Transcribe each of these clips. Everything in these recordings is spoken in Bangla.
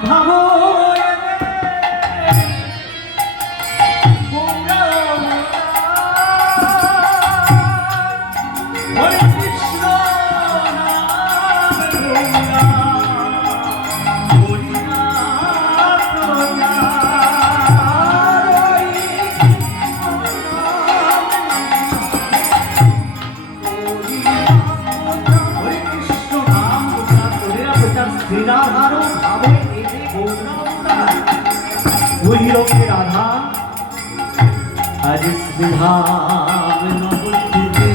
Bravo! ওই রঙে রাধা। আজ শ্রীধাম নবদ্বীপে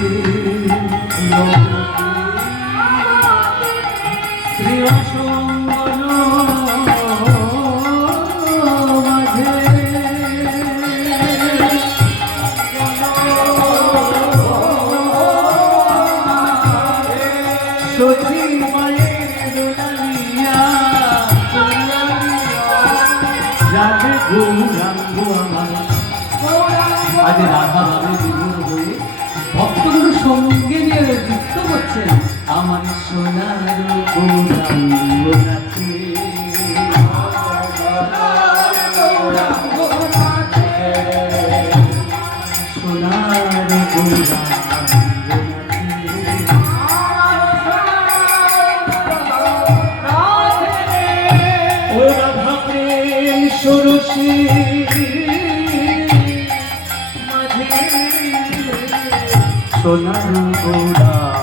আজ রাধা ভাবে বিভোর হয়ে ভক্তগুলো সঙ্গে নিয়ে নৃত্য করছেন। আমার সোনার সোনার সোনার গোড়া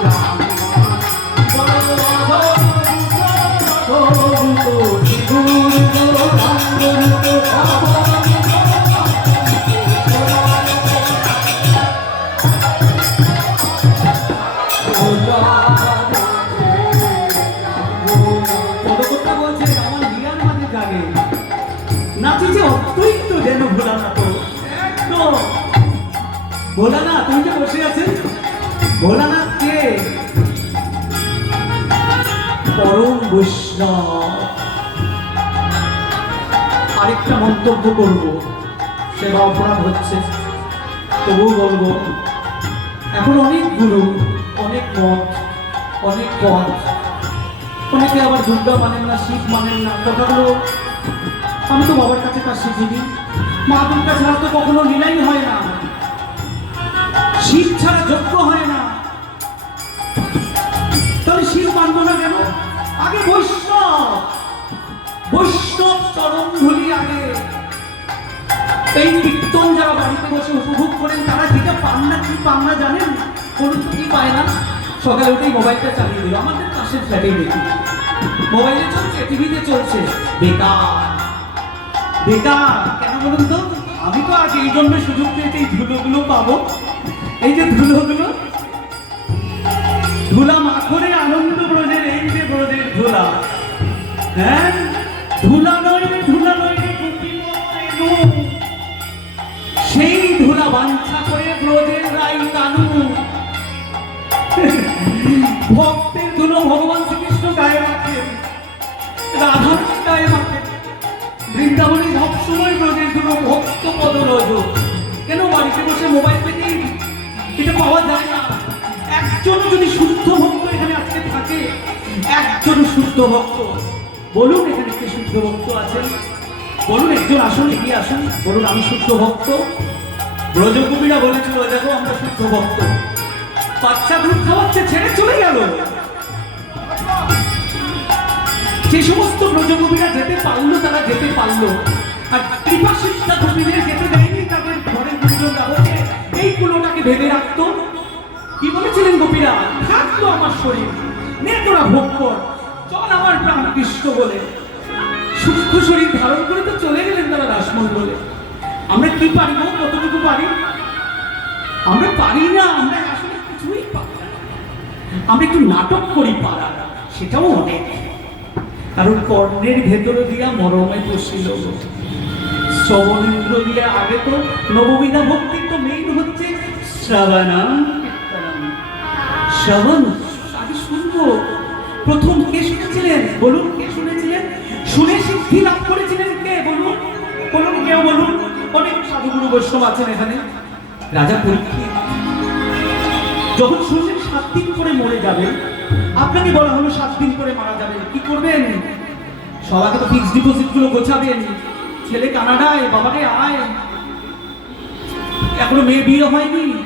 ভোলানাথ, তুমি যে বসে আছেন ভোলানাথ কে? পরম বৈষ্ণব। আরেকটা মন্তব্য করব সেবা অপরাধ হচ্ছে, তবুও বলব, এখন অনেক গুরু, অনেক মত, অনেক পথ। অনেকে আবার দুর্গা মানেন না, শিব মানেন না, কথাগুলো আমি তো বাবার কাছে তা শিখিনি। মা দুর্গা ছাড়া তো কখনো লীলাই হয় না। শিব ছাড়া যোগ্য হয় না। তাহলে শিব মানব না কেন? আগে বৈষ্ণব। বৈষ্ণব চরণ ধুলি আগে। এই কীর্তন যারা বাড়িতে বসে উপভোগ করেন, তারা যেটা পান না, কি পান না জানেন? কোনো কি পায় না? সকালে উঠেই মোবাইলটা চালিয়ে দিল। আমাদের পাশের ফ্ল্যাটেই দেখি। মোবাইলে চলছে, টিভিতে চলছে। বেকার। বেকার। কেন বলুন তো? আমি তো আজ এই জন্মে সুযোগ পেয়েছি, এই ধুলোগুলো পাবো। এই যে ধুলোগুলো ধুলা। মাখরে আনন্দ ব্রজের, এই যে ব্রজের ধুলা। হ্যাঁ? ধুলা নয় ধুলা নয় সেই ধুলা বাঞ্ছা করে ব্রজের রাই কানু ভক্তের ধুলো ভগবান শ্রীকৃষ্ণ গায়ে রাখেন রাধার গায়ে রাখেন বৃন্দাবনে সবসময় ব্রজের ধুলো ভক্ত পদ কেন বাড়িতে বসে মোবাইল পেতেই এটা পাওয়া যায় না। একজন যদি শুদ্ধ ভক্ত এখানে আজকে থাকে, একজন শুদ্ধ ভক্ত। বলুন এখানে শুদ্ধ ভক্ত আছেন বলুন একজন আসুন আসুন? বলুন, আমি শুদ্ধ ভক্ত? ব্রজকবিরা আমরা শুদ্ধ ভক্ত। বাচ্চা দুধ খাওয়াচ্ছে, ছেড়ে চলে গেল। যে সমস্ত ব্রজকবিরা যেতে পারল, তারা যেতে পারল। আর কৃপা শিক্ষা যেতে দেয়নি। কুলোটাকে ভেবে রাখতো? কি বলেছিলেন গোপীরা থাকল আমার শরীর। নে তোরা ভোগ কর চল আমার প্রাণ কৃষ্ণ বলে। সূক্ষ্ম শরীর ধারণ করে তো চলে গেলেন তারা রাসমণ্ডলে আমরা কি পারি গো? কতটুকু পারি? আমরা পারি না। আমরা আসলে কিছুই পারি আমরা একটু নাটক করি পারা সেটাও অনেক। কারণ কর্ণের ভেতরে দিয়া মরমে বসিল শ্রবণেন্দ্র দিয়ে আগে তো নববিধা ভক্তির তো মেইন হচ্ছে শ্রাবণা। শ্রবণ, আগে প্রথম কে শুনেছিলেন? বলুন কে শুনেছিলেন? শুনে সিদ্ধি লাভ করেছিলেন কে? বলুন। বলুন কেউ, বলুন। অনেক সাধুগুরু বৈষ্ণব আছেন এখানে। রাজা পরীক্ষিত। যখন শুনলেন সাত দিন করে মরে যাবেন আপনাকে বলা হলো সাত দিন করে মারা যাবেন কি করবেন? সবাইকে তো ফিক্সড ডিপোজিটগুলো গোছাবেন। ছেলে কানাডায় বাবারে আয়। এখনও মেয়ে বিয়ে হয়নি।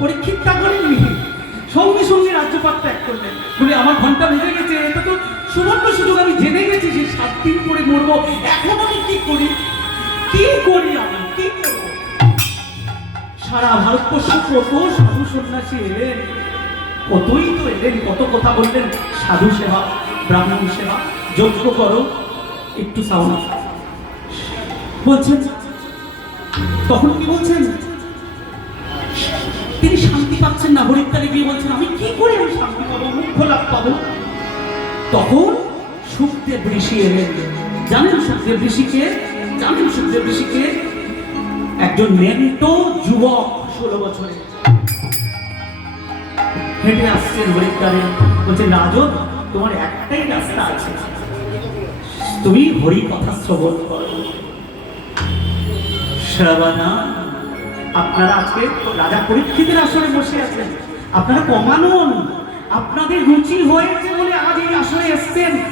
পরীক্ষিত করেননি সঙ্গে সঙ্গে রাজ্যপাট ত্যাগ করলেন। বলে, আমার ঘণ্টা বেজে গেছে, এটা তো সুবর্ণ সুযোগ, আমি জেনে গেছি যে সাত দিন পরে মরবো। এখন আমি কি করি? কি করি আমি? কি সারা ভারতবর্ষ কত সাধু সন্ন্যাসী এলেন। কতই তো এলেন, কত কথা বললেন। সাধু সেবা, ব্রাহ্মণ সেবা, যজ্ঞ করো, একটু সাউন্ড বলছেন, তখন কি বলছেন? পাচ্ছেন না, হরিদ্বারে গিয়ে বলছেন, আমি কি করে আমি শান্তি পাবো মুখ্য লাভ পাবো? তখন সুখদেব ঋষি এলেন। জানেন সুখদেব ঋষিকে? জানেন সুখদেব ঋষিকে? একজন নেন্টো যুবক ষোলো বছরে হেঁটে আসছেন হরিদ্বারে। বলছে রাজন তোমার একটাই রাস্তা আছে। তুমি হরি কথা শ্রবণ করো। শ্রবণা আপনারা আজকে রাজা পরীক্ষিতের আসরে বসে আছেন। আপনারা কমানুন আপনাদের রুচি হয়েছে বলে আজ এই আসরে এসছেন।